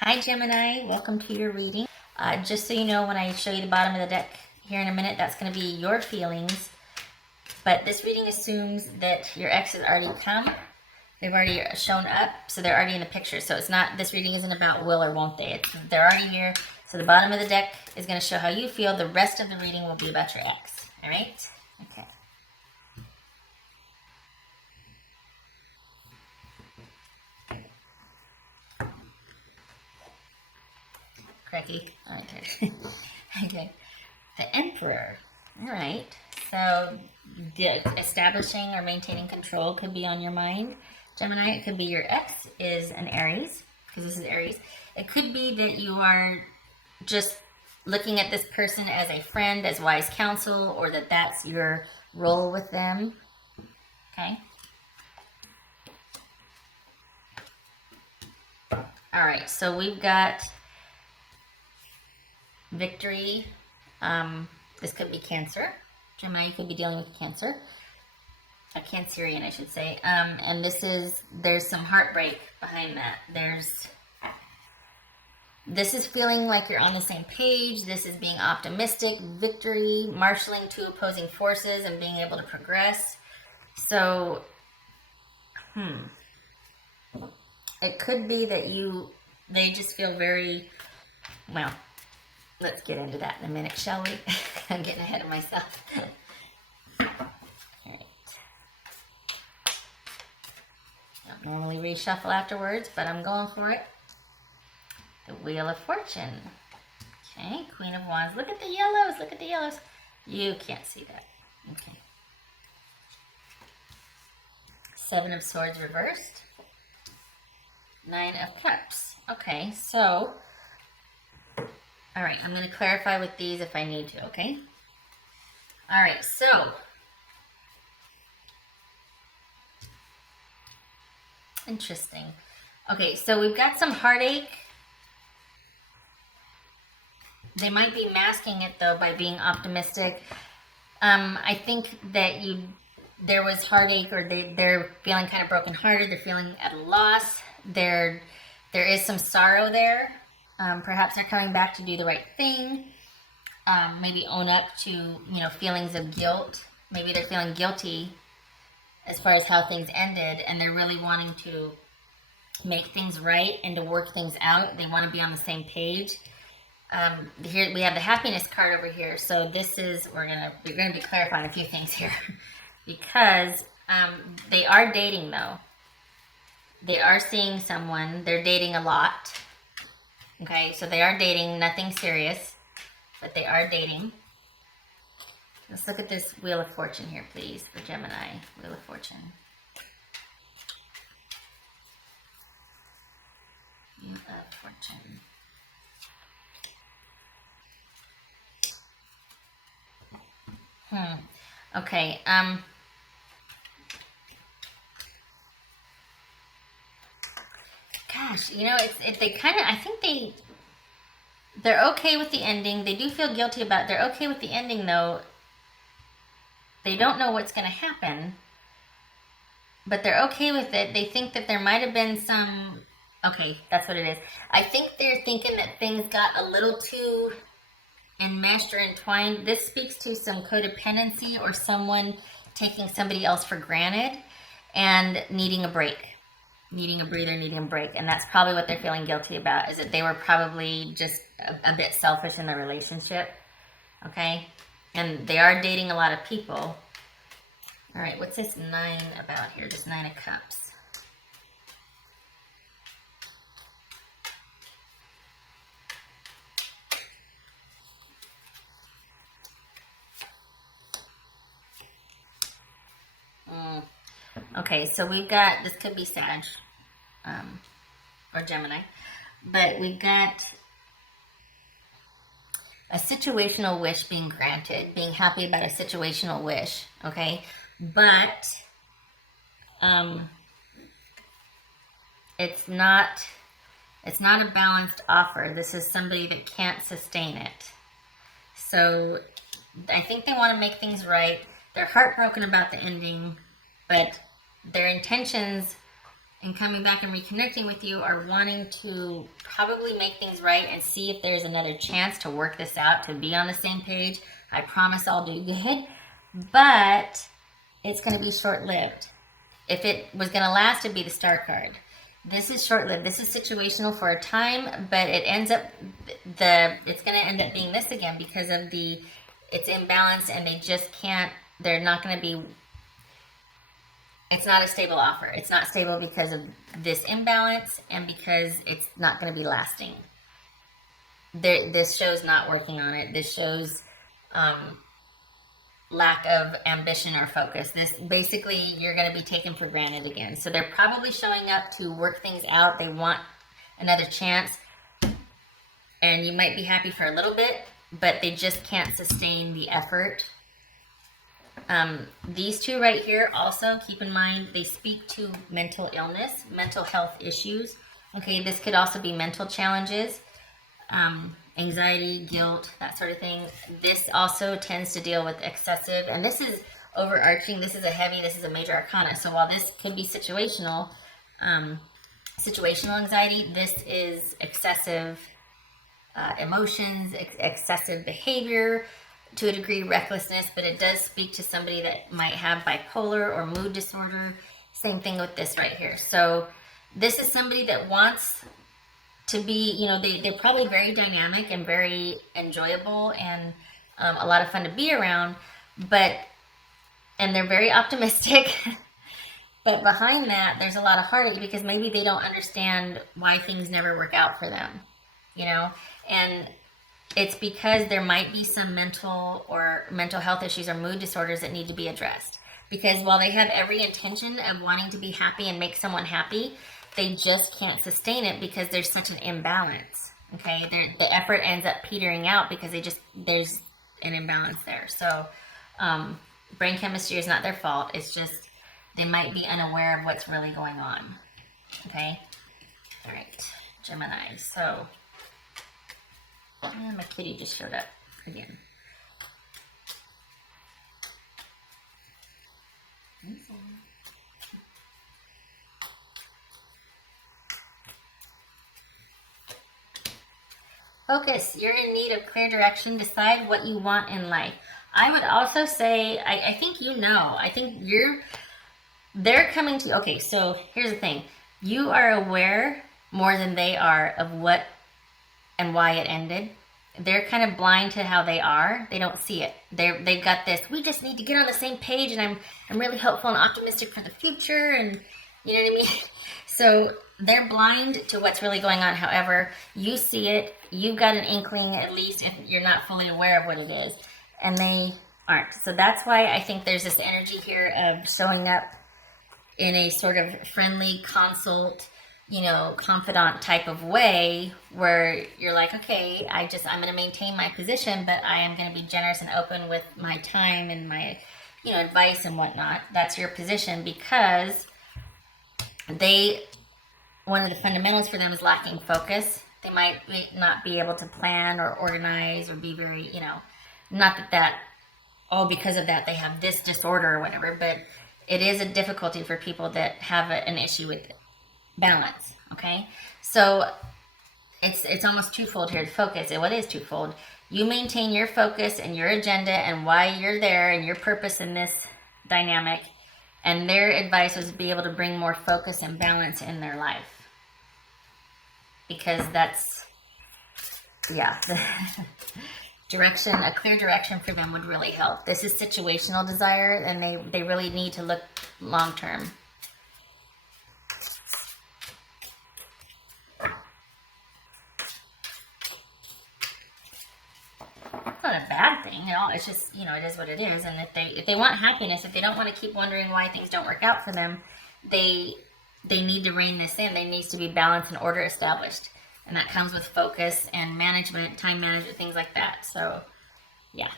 Hi Gemini, welcome to your reading. Just so you know, when I show you the bottom of the deck here in a minute, that's going to be your feelings. But this reading assumes that your ex has already come. They've already shown up, so they're already in the picture. So it's not, this reading isn't about will or won't they. They're already here. So the bottom of the deck is going to show how you feel. The rest of the reading will be about your ex. All right? Okay. Cracky. All right, there. Okay. The Emperor. All right. So establishing or maintaining control could be on your mind. Gemini, it could be your ex is an Aries, because this is Aries. It could be that you are just looking at this person as a friend, as wise counsel, or that that's your role with them. Okay. All right. So we've got victory. This could be Cancer. Gemini, you could be dealing with Cancer. A Cancerian, I should say. And there's some heartbreak behind that. This is feeling like you're on the same page. This is being optimistic, victory, marshaling two opposing forces and being able to progress. So, it could be that they just feel very, well, let's get into that in a minute, shall we? I'm getting ahead of myself. All right. I don't normally reshuffle afterwards, but I'm going for it. The Wheel of Fortune. Okay, Queen of Wands. Look at the yellows. Look at the yellows. You can't see that. Okay. Seven of Swords reversed. Nine of Cups. Okay, so all right, I'm going to clarify with these if I need to, okay? All right, so interesting. Okay, so we've got some heartache. They might be masking it, though, by being optimistic. I think that there was heartache, or they're feeling kind of brokenhearted. They're feeling at a loss. There is some sorrow there. Perhaps they're coming back to do the right thing. Maybe own up to, feelings of guilt. Maybe they're feeling guilty as far as how things ended, and they're really wanting to make things right and to work things out. They want to be on the same page. Here we have the happiness card over here. So we're gonna be clarifying a few things here because they are dating, though. They are seeing someone. They're dating a lot. Okay, so they are dating, nothing serious, but they are dating. Let's look at this Wheel of Fortune here, please, for Gemini. Wheel of Fortune. Wheel of Fortune. Okay, gosh, I think they're okay with the ending. They do feel guilty about it. They're okay with the ending, though. They don't know what's going to happen, but they're okay with it. They think that there might have been okay, that's what it is. I think they're thinking that things got a little too enmeshed or entwined. This speaks to some codependency or someone taking somebody else for granted and needing a break. Needing a breather, needing a break. And that's probably what they're feeling guilty about, is that they were probably just a bit selfish in the relationship. Okay? And they are dating a lot of people. All right, what's this 9 about here? This 9 of Cups. Okay, so we've got, this could be Sag, or Gemini, but we've got a situational wish being granted, being happy about a situational wish, okay? But it's not a balanced offer. This is somebody that can't sustain it. So I think they want to make things right. They're heartbroken about the ending, but their intentions and coming back and reconnecting with you are wanting to probably make things right and see if there's another chance to work this out, to be on the same page. I promise I'll do good, but it's going to be short-lived. If it was going to last, it'd be the Star card. This is short-lived. This is situational for a time, but it ends up, it's going to end up being this again because of it's imbalanced, and they just can't, they're not going to be, it's not a stable offer. It's not stable because of this imbalance and because it's not going to be lasting. This show's not working on it. This shows lack of ambition or focus. This basically, you're going to be taken for granted again. So they're probably showing up to work things out. They want another chance, and you might be happy for a little bit, but they just can't sustain the effort. These two right here also, keep in mind, they speak to mental illness, mental health issues. Okay, this could also be mental challenges, anxiety, guilt, that sort of thing. This also tends to deal with excessive, and this is overarching, this is a major arcana. So while this could be situational anxiety, this is excessive emotions, excessive behavior, to a degree recklessness, but it does speak to somebody that might have bipolar or mood disorder. Same thing with this right here. So this is somebody that wants to be, you know, they're probably very dynamic and very enjoyable and a lot of fun to be around, and they're very optimistic. But behind that, there's a lot of heartache because maybe they don't understand why things never work out for them, you know, and it's because there might be some mental health issues or mood disorders that need to be addressed. Because while they have every intention of wanting to be happy and make someone happy, they just can't sustain it because there's such an imbalance. Okay, the effort ends up petering out because there's an imbalance there. So brain chemistry is not their fault. It's just they might be unaware of what's really going on. Okay, all right, Gemini. So my kitty just showed up again. Focus. You're in need of clear direction. Decide what you want in life. I would also say, I think you know. I think they're coming to you. Okay, so here's the thing. You are aware more than they are of what and why it ended. They're kind of blind to how they are. They don't see it. They've got this, we just need to get on the same page, and I'm really hopeful and optimistic for the future, and you know what I mean? So they're blind to what's really going on. However, you see it. You've got an inkling, at least, if you're not fully aware of what it is, and they aren't. So that's why I think there's this energy here of showing up in a sort of friendly consult, you know, confidant type of way where you're like, okay, I'm going to maintain my position, but I am going to be generous and open with my time and my, you know, advice and whatnot. That's your position, because one of the fundamentals for them is lacking focus. They might not be able to plan or organize or be very, you know, not that, because of that they have this disorder or whatever, but it is a difficulty for people that have an issue with balance. Okay, so it's almost twofold here. Focus. What is twofold? You maintain your focus and your agenda and why you're there and your purpose in this dynamic, and their advice was to be able to bring more focus and balance in their life, because that's direction. A clear direction for them would really help. This is situational desire, and they really need to look long term. Not a bad thing at all. It's just, you know, it is what it is. And if they want happiness, if they don't want to keep wondering why things don't work out for them, they need to rein this in. There needs to be balance and order established, and that comes with focus and management, time management, things like that. So yeah,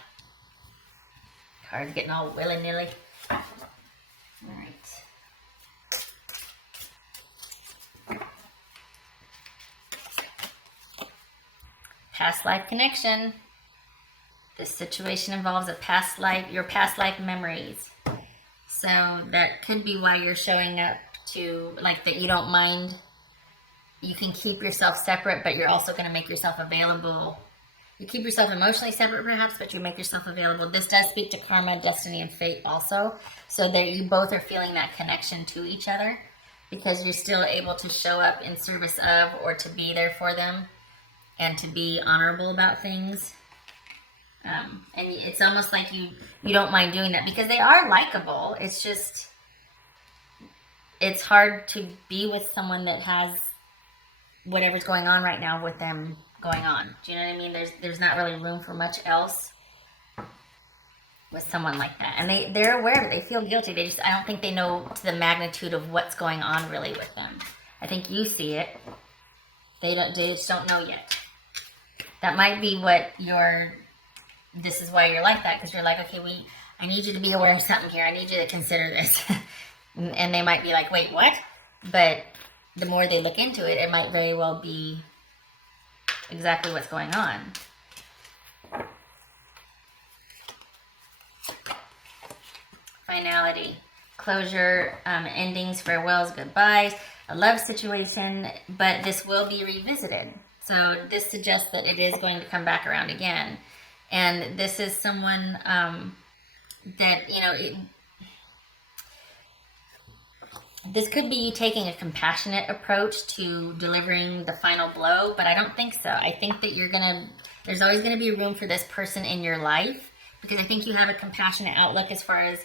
card getting all willy-nilly. All right. Past life connection. This situation involves your past life memories. So that could be why you're showing up to, like, that you don't mind. You can keep yourself separate, but you're also going to make yourself available. You keep yourself emotionally separate, perhaps, but you make yourself available. This does speak to karma, destiny, and fate also. So that you both are feeling that connection to each other, because you're still able to show up in service of, or to be there for them, and to be honorable about things. And it's almost like you don't mind doing that, because they are likable. It's just, it's hard to be with someone that has whatever's going on right now with them going on. Do you know what I mean? There's not really room for much else with someone like that. And they're aware of it. They feel guilty. I don't think they know to the magnitude of what's going on really with them. I think you see it. They just don't know yet. That might be what this is why you're like that, because you're like, okay, I need you to be aware of something here. I need you to consider this. And they might be like, wait, what? But the more they look into it, it might very well be exactly what's going on. Finality, closure, endings, farewells, goodbyes, a love situation, but this will be revisited. So this suggests that it is going to come back around again. And this is someone that, this could be you taking a compassionate approach to delivering the final blow, but I don't think so. I think that there's always going to be room for this person in your life, because I think you have a compassionate outlook as far as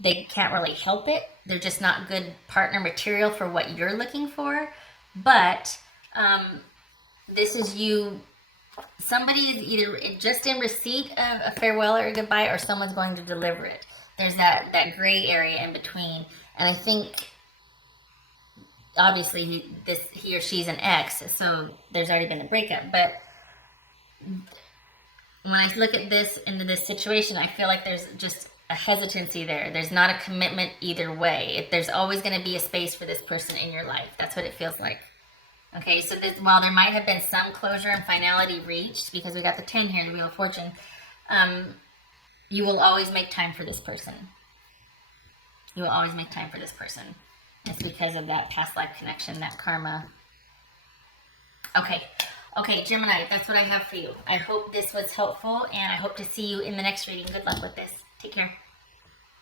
they can't really help it. They're just not good partner material for what you're looking for. But this is you. Somebody is either just in receipt of a farewell or a goodbye, or someone's going to deliver it. There's that gray area in between. And I think, obviously, he or she's an ex, so there's already been a breakup. But when I look at this, into this situation, I feel like there's just a hesitancy there. There's not a commitment either way. There's always going to be a space for this person in your life. That's what it feels like. Okay, so while there might have been some closure and finality reached, because we got the 10 here, the Wheel of Fortune, you will always make time for this person. You will always make time for this person. It's because of that past life connection, that karma. Okay, Gemini, that's what I have for you. I hope this was helpful, and I hope to see you in the next reading. Good luck with this. Take care.